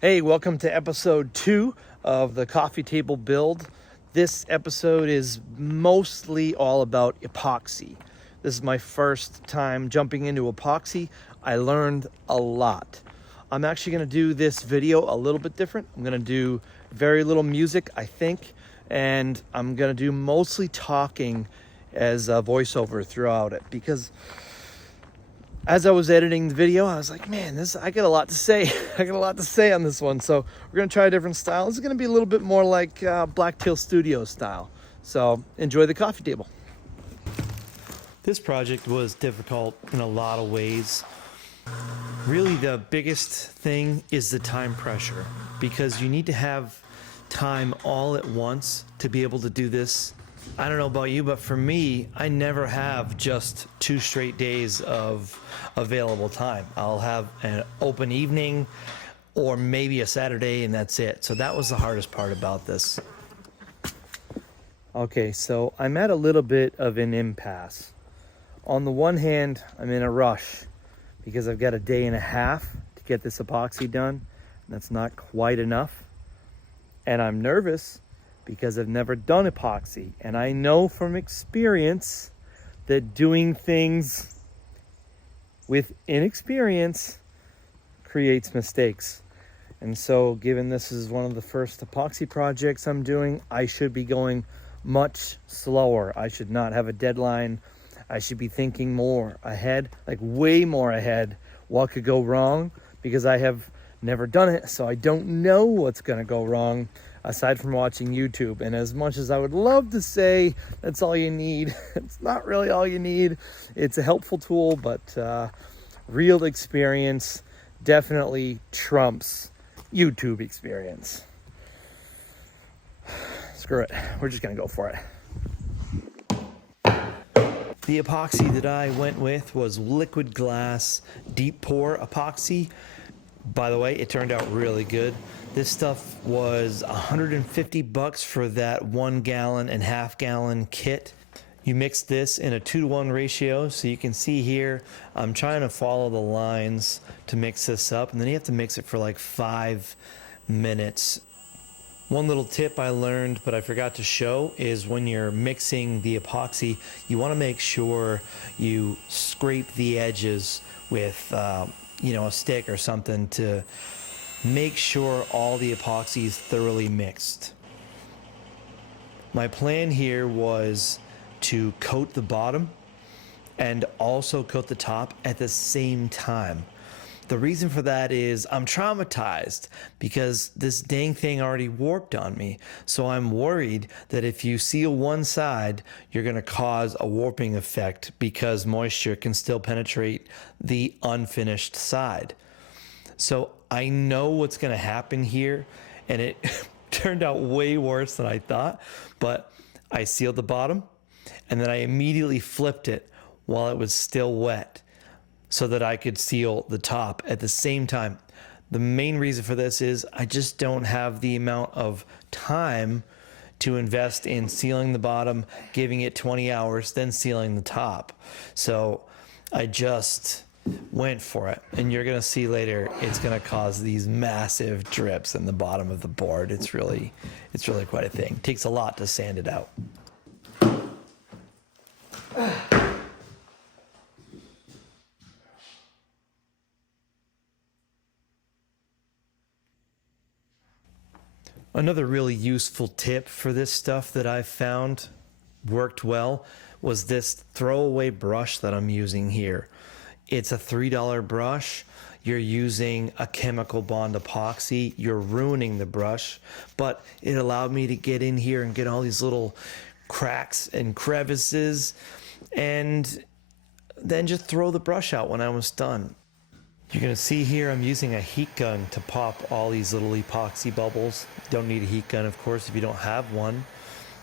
Hey, welcome to episode 2 of the coffee table build. This episode is mostly all about epoxy. This is my first time jumping into epoxy. I learned a lot. I'm actually going to do this video a little bit different. I'm going to do very little music, I think, and I'm going to do mostly talking as a voiceover throughout it, because as I was editing the video, I was like, man, I got a lot to say. I got a lot to say on this one. So we're going to try a different style. This is going to be a little bit more like Blacktail Studios style. So enjoy the coffee table. This project was difficult in a lot of ways. Really, the biggest thing is the time pressure, because you need to have time all at once to be able to do this. I don't know about you, but for me, I never have just 2 straight days of available time. I'll have an open evening or maybe a Saturday, and that's it. So that was the hardest part about this. Okay, so I'm at a little bit of an impasse. On the one hand, I'm in a rush because I've got a day and a half to get this epoxy done. That's not quite enough. And I'm nervous because I've never done epoxy. And I know from experience that doing things with inexperience creates mistakes. And so, given this is one of the first epoxy projects I'm doing, I should be going much slower. I should not have a deadline. I should be thinking more ahead, like way more ahead, what could go wrong, because I have never done it, so I don't know what's gonna go wrong aside from watching YouTube. And as much as I would love to say that's all you need, it's not really all you need. It's a helpful tool, but real experience definitely trumps YouTube experience. Screw it, we're just gonna go for it. The epoxy that I went with was liquid glass deep pour epoxy. By the way, it turned out really good. This stuff was $150 for that 1 gallon and half gallon kit. You mix this in a 2-to-1 ratio. So you can see here, I'm trying to follow the lines to mix this up, and then you have to mix it for like 5 minutes. One little tip I learned, but I forgot to show, is when you're mixing the epoxy, you want to make sure you scrape the edges with a stick or something to make sure all the epoxy is thoroughly mixed. My plan here was to coat the bottom and also coat the top at the same time. The reason for that is I'm traumatized because this dang thing already warped on me. So I'm worried that if you seal one side, you're going to cause a warping effect because moisture can still penetrate the unfinished side. So I know what's going to happen here, and it turned out way worse than I thought. But I sealed the bottom, and then I immediately flipped it while it was still wet, so that I could seal the top at the same time. The main reason for this is I just don't have the amount of time to invest in sealing the bottom, giving it 20 hours, then sealing the top. So I just went for it. And you're gonna see later, it's gonna cause these massive drips in the bottom of the board. It's really quite a thing. It takes a lot to sand it out. Another really useful tip for this stuff that I've found worked well was this throwaway brush that I'm using here. It's a $3 brush. You're using a chemical bond epoxy. You're ruining the brush, but it allowed me to get in here and get all these little cracks and crevices, and then just throw the brush out when I was done. You're going to see here I'm using a heat gun to pop all these little epoxy bubbles. You don't need a heat gun, of course, if you don't have one.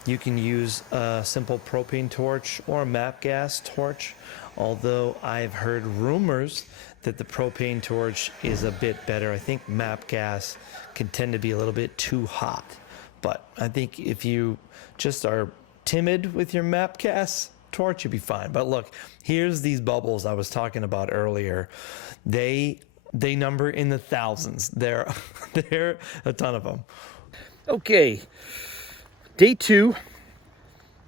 You can use a simple propane torch or a MAP gas torch, although I've heard rumors that the propane torch is a bit better. I think MAP gas can tend to be a little bit too hot, but I think if you just are timid with your MAP gas, torch, you'll be fine. But look, here's these bubbles I was talking about earlier. They number in the thousands. There are a ton of them. Okay, day 2.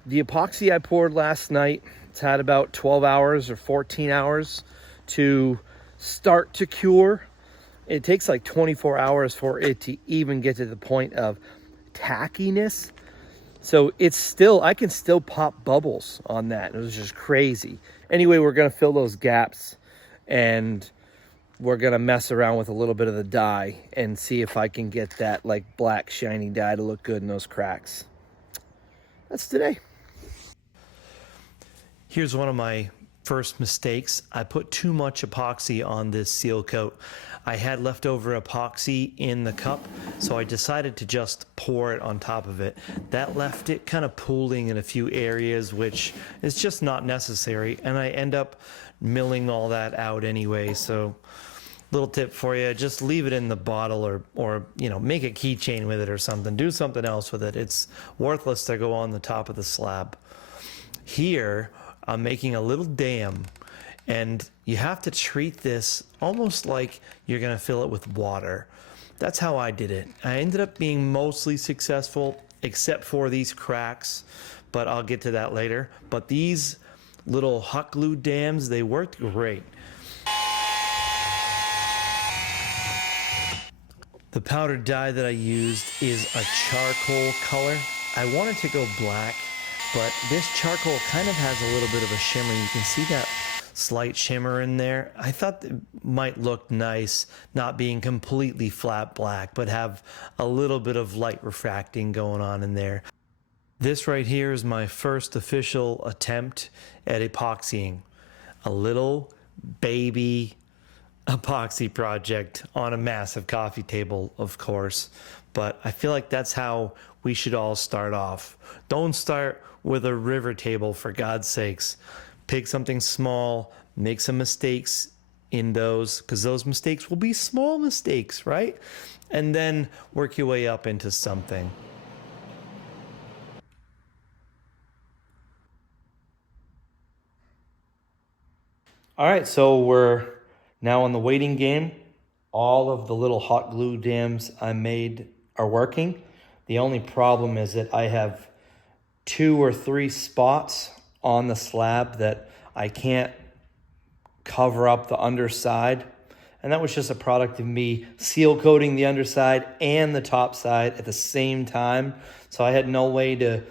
The epoxy I poured last night, it's had about 12 hours or 14 hours to start to cure. It takes like 24 hours for it to even get to the point of tackiness. So it's still, I can still pop bubbles on that. It was just crazy. Anyway, we're gonna fill those gaps and we're gonna mess around with a little bit of the dye and see if I can get that like black shiny dye to look good in those cracks. That's today. Here's one of my first mistakes. I put too much epoxy on this seal coat. I had leftover epoxy in the cup, so I decided to just pour it on top of it. That left it kind of pooling in a few areas, which is just not necessary, and I end up milling all that out anyway. So little tip for you, just leave it in the bottle or you know, make a keychain with it or something. Do something else with it. It's worthless to go on the top of the slab. Here, I'm making a little dam, and you have to treat this almost like you're gonna fill it with water. That's how I did it. I ended up being mostly successful, except for these cracks, but I'll get to that later. But these little hot glue dams, they worked great. The powdered dye that I used is a charcoal color. I wanted to go black, but this charcoal kind of has a little bit of a shimmer. You can see that slight shimmer in there. I thought it might look nice, not being completely flat black, but have a little bit of light refracting going on in there. This right here is my first official attempt at epoxying. A little baby epoxy project on a massive coffee table, of course, but I feel like that's how we should all start off. Don't start with a river table, for God's sakes. Pick something small, make some mistakes in those, because those mistakes will be small mistakes, right? And then work your way up into something. All right, so we're now on the waiting game. All of the little hot glue dams I made are working. The only problem is that I have 2 or 3 spots on the slab that I can't cover up the underside. And that was just a product of me seal coating the underside and the top side at the same time. So I had no way to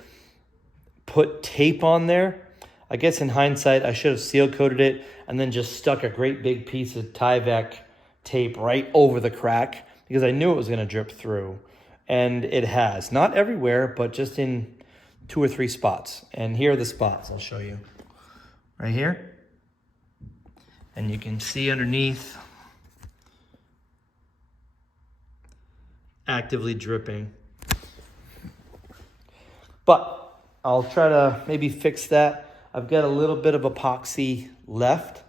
put tape on there. I guess in hindsight, I should have seal coated it and then just stuck a great big piece of Tyvek tape right over the crack, because I knew it was going to drip through. And it has. Not everywhere, but just in 2 or 3 spots. And here are the spots I'll show you. Right here. And you can see underneath, actively dripping. But I'll try to maybe fix that. I've got a little bit of epoxy left.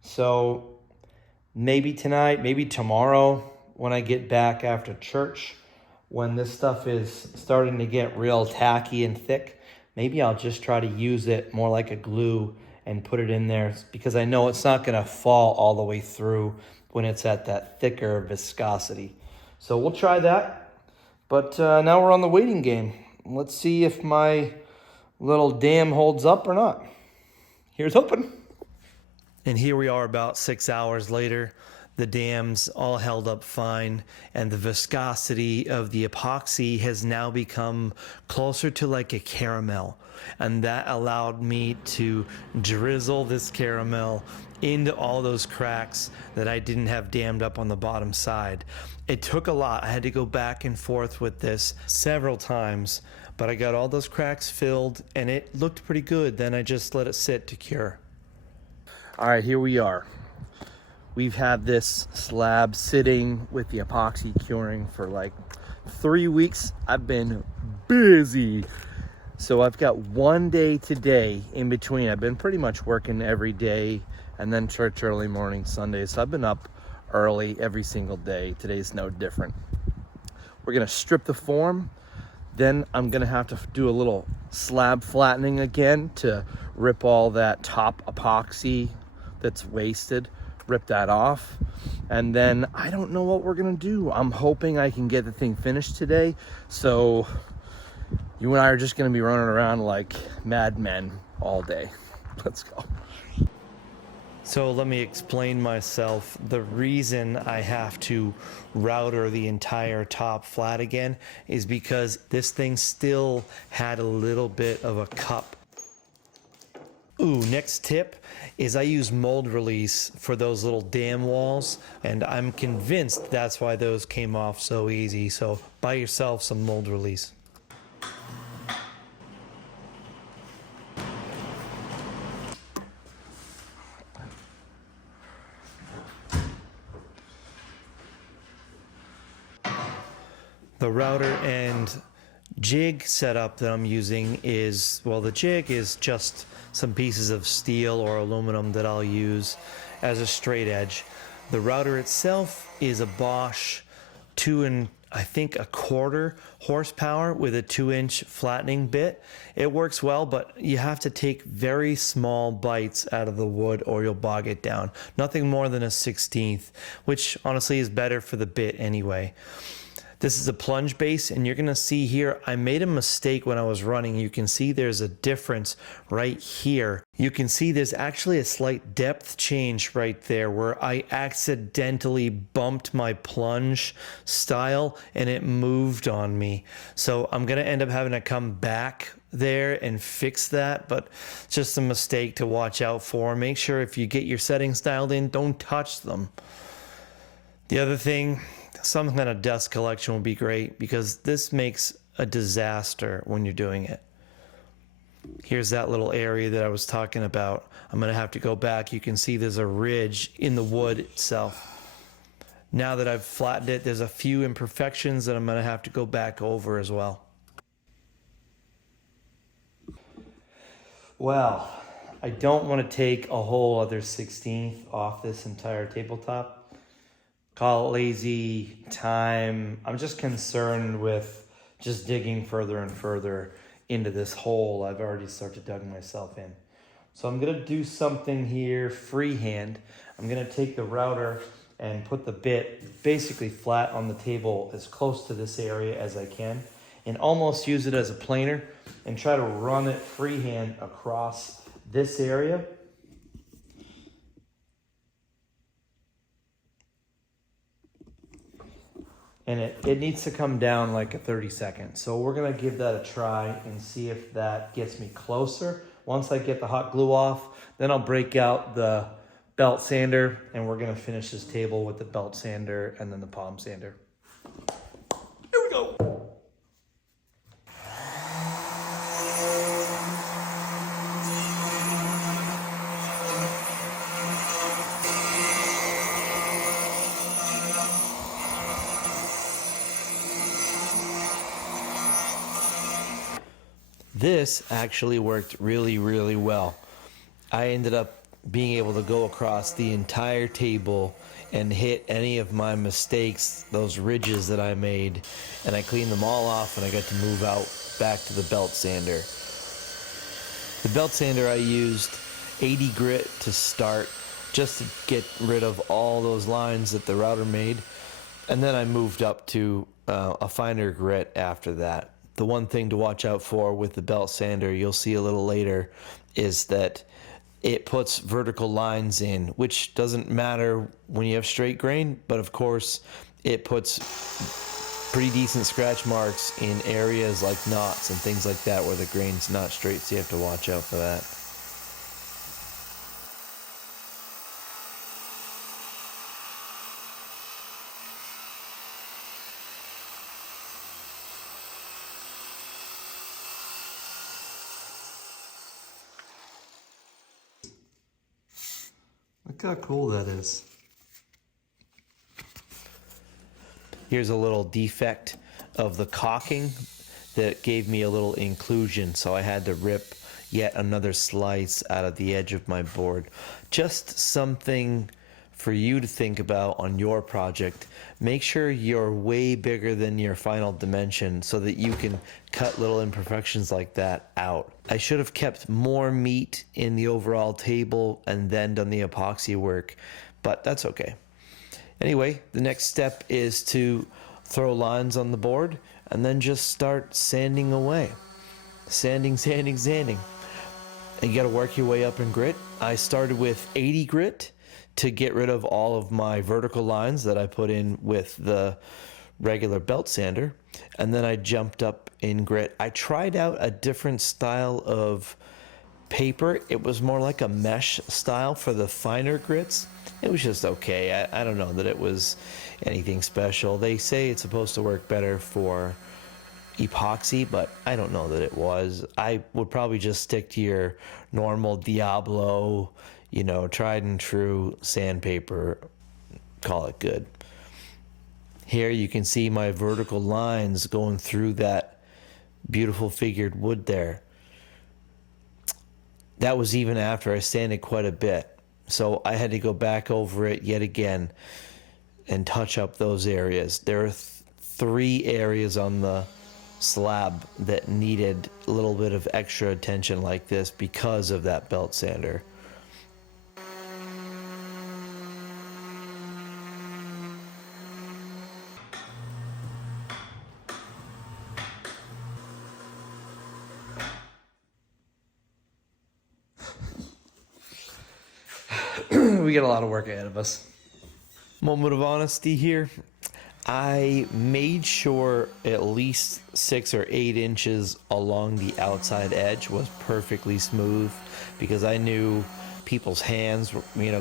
So maybe tonight, maybe tomorrow when I get back after church, when this stuff is starting to get real tacky and thick, maybe I'll just try to use it more like a glue and put it in there, because I know it's not going to fall all the way through when it's at that thicker viscosity. So we'll try that. But now we're on the waiting game. Let's see if my little dam holds up or not. Here's hoping. And here we are about 6 hours later. The dams all held up fine, and the viscosity of the epoxy has now become closer to like a caramel. And that allowed me to drizzle this caramel into all those cracks that I didn't have dammed up on the bottom side. It took a lot. I had to go back and forth with this several times, but I got all those cracks filled and it looked pretty good. Then I just let it sit to cure. All right, here we are. We've had this slab sitting with the epoxy curing for like 3 weeks. I've been busy. So I've got one day today in between. I've been pretty much working every day and then church early morning Sunday. So I've been up early every single day. Today's no different. We're gonna strip the form. Then I'm gonna have to do a little slab flattening again to rip all that top epoxy that's wasted, rip that off. And then I don't know what we're gonna do. I'm hoping I can get the thing finished today. So you and I are just gonna be running around like madmen all day. Let's go. So let me explain myself. The reason I have to router the entire top flat again is because this thing still had a little bit of a cup. Ooh, next tip is I use mold release for those little dam walls, and I'm convinced that's why those came off so easy. So buy yourself some mold release. The router and jig setup that I'm using is, well, the jig is just some pieces of steel or aluminum that I'll use as a straight edge. The router itself is a Bosch 2.25 horsepower with a 2-inch flattening bit. It works well, but you have to take very small bites out of the wood or you'll bog it down. Nothing more than a 1/16, which honestly is better for the bit anyway. This is a plunge base, and you're gonna see here, I made a mistake when I was running. You can see there's a difference right here. You can see there's actually a slight depth change right there where I accidentally bumped my plunge style and it moved on me. So I'm gonna end up having to come back there and fix that, but it's just a mistake to watch out for. Make sure if you get your settings dialed in, don't touch them. The other thing, some kind of dust collection will be great because this makes a disaster when you're doing it. Here's that little area that I was talking about. I'm gonna have to go back. You can see there's a ridge in the wood itself. Now that I've flattened it, there's a few imperfections that I'm gonna have to go back over as well. Well, I don't want to take a whole other 16th off this entire tabletop. Call it lazy time. I'm just concerned with just digging further and further into this hole I've already started digging myself in. So I'm gonna do something here freehand. I'm gonna take the router and put the bit basically flat on the table as close to this area as I can and almost use it as a planer and try to run it freehand across this area. And it needs to come down like a 30 seconds. So we're gonna give that a try and see if that gets me closer. Once I get the hot glue off, then I'll break out the belt sander and we're gonna finish this table with the belt sander and then the palm sander. Here we go. This actually worked really, really well. I ended up being able to go across the entire table and hit any of my mistakes, those ridges that I made, and I cleaned them all off and I got to move out back to the belt sander. The belt sander I used 80 grit to start just to get rid of all those lines that the router made, and then I moved up to a finer grit after that. The one thing to watch out for with the belt sander, you'll see a little later, is that it puts vertical lines in, which doesn't matter when you have straight grain, but of course it puts pretty decent scratch marks in areas like knots and things like that where the grain's not straight, so you have to watch out for that. Look how cool that is. Here's a little defect of the caulking that gave me a little inclusion, so I had to rip yet another slice out of the edge of my board. Just something for you to think about on your project. Make sure you're way bigger than your final dimension so that you can cut little imperfections like that out. I should have kept more meat in the overall table and then done the epoxy work, but that's okay. Anyway, the next step is to throw lines on the board and then just start sanding away. Sanding, sanding, sanding. And you got to work your way up in grit. I started with 80 grit to get rid of all of my vertical lines that I put in with the regular belt sander. And then I jumped up in grit. I tried out a different style of paper. It was more like a mesh style for the finer grits. It was just okay. I don't know that it was anything special. They say it's supposed to work better for epoxy, but I don't know that it was. I would probably just stick to your normal Diablo, tried and true sandpaper, call it good. Here you can see my vertical lines going through that beautiful figured wood there. That was even after I sanded quite a bit. So I had to go back over it yet again and touch up those areas. There are 3 areas on the slab that needed a little bit of extra attention like this because of that belt sander. We got a lot of work ahead of us. Moment of honesty here. I made sure at least 6 or 8 inches along the outside edge was perfectly smooth because I knew people's hands,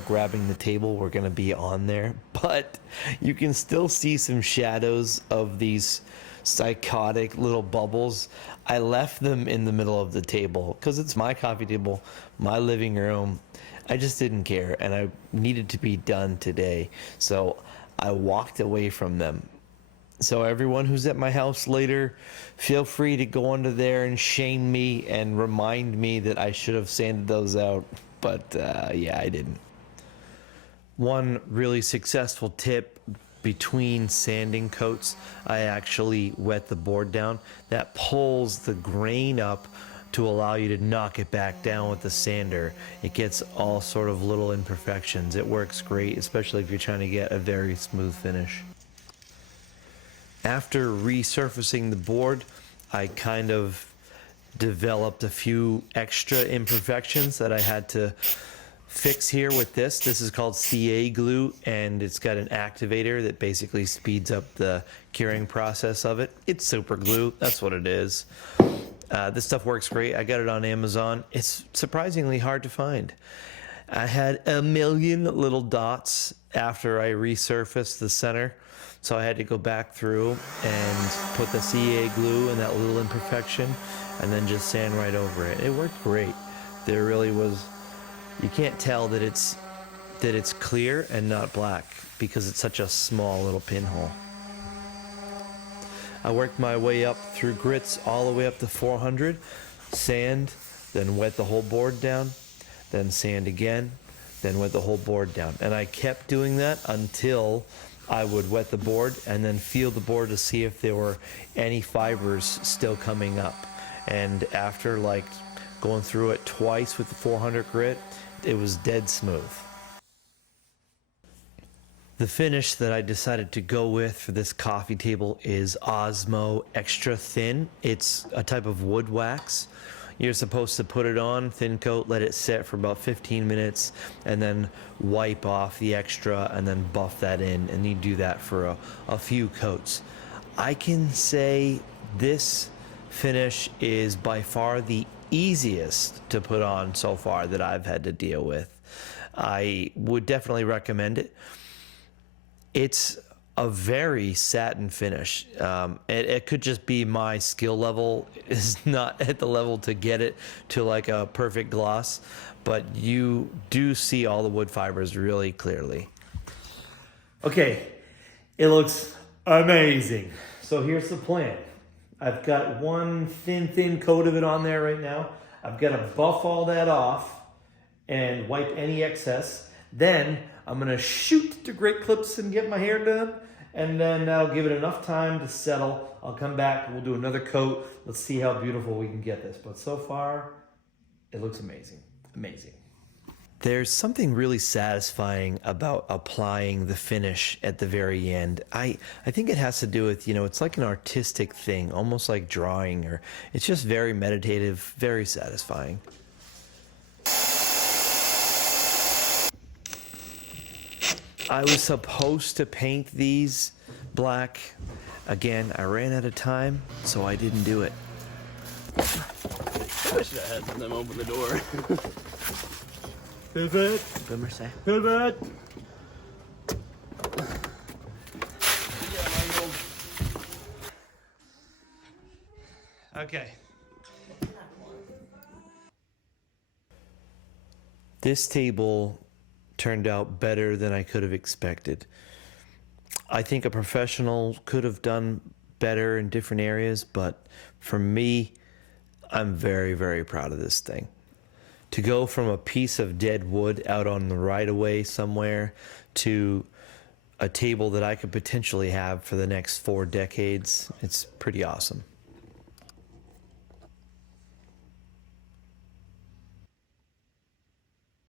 grabbing the table were going to be on there. But you can still see some shadows of these psychotic little bubbles. I left them in the middle of the table because it's my coffee table, my living room. I just didn't care, and I needed to be done today, so I walked away from them. So everyone who's at my house later, feel free to go under there and shame me and remind me that I should have sanded those out, but yeah, I didn't. One really successful tip: between sanding coats, I actually wet the board down. That pulls the grain up to allow you to knock it back down with the sander. It gets all sort of little imperfections. It works great, especially if you're trying to get a very smooth finish. After resurfacing the board, I kind of developed a few extra imperfections that I had to fix here with this. This is called CA glue, and it's got an activator that basically speeds up the curing process of it. It's super glue, that's what it is. This stuff works great. I got it on Amazon. It's surprisingly hard to find. I had a million little dots after I resurfaced the center, so I had to go back through and put the CA glue in that little imperfection and then just sand right over it. It worked great. There really was, you can't tell that it's clear and not black because it's such a small little pinhole. I worked my way up through grits all the way up to 400, sand, then wet the whole board down, then sand again, then wet the whole board down. And I kept doing that until I would wet the board and then feel the board to see if there were any fibers still coming up. And after going through it twice with the 400 grit, it was dead smooth. The finish that I decided to go with for this coffee table is Osmo Extra Thin. It's a type of wood wax. You're supposed to put it on, thin coat, let it sit for about 15 minutes, and then wipe off the extra and then buff that in, and you do that for a few coats. I can say this finish is by far the easiest to put on so far that I've had to deal with. I would definitely recommend it. It's a very satin finish. It could just be my skill level is not at the level to get it to like a perfect gloss, but you do see all the wood fibers really clearly. Okay, it looks amazing. So here's the plan. I've got one thin coat of it on there right now. I've got to buff all that off and wipe any excess. Then I'm gonna shoot to Great Clips and get my hair done, and then that'll give it enough time to settle. I'll come back, we'll do another coat. Let's see how beautiful we can get this. But so far, it looks amazing, amazing. There's something really satisfying about applying the finish at the very end. I think it has to do with, it's like an artistic thing, almost like drawing, or it's just very meditative, very satisfying. I was supposed to paint these black. Again, I ran out of time, so I didn't do it. I should have had them open the door. Pivot, Boomer say. pivot. Okay. This table turned out better than I could have expected. I think a professional could have done better in different areas, but for me, I'm very, very proud of this thing. To go from a piece of dead wood out on the right-of-way somewhere to a table that I could potentially have for the next 4 decades, it's pretty awesome.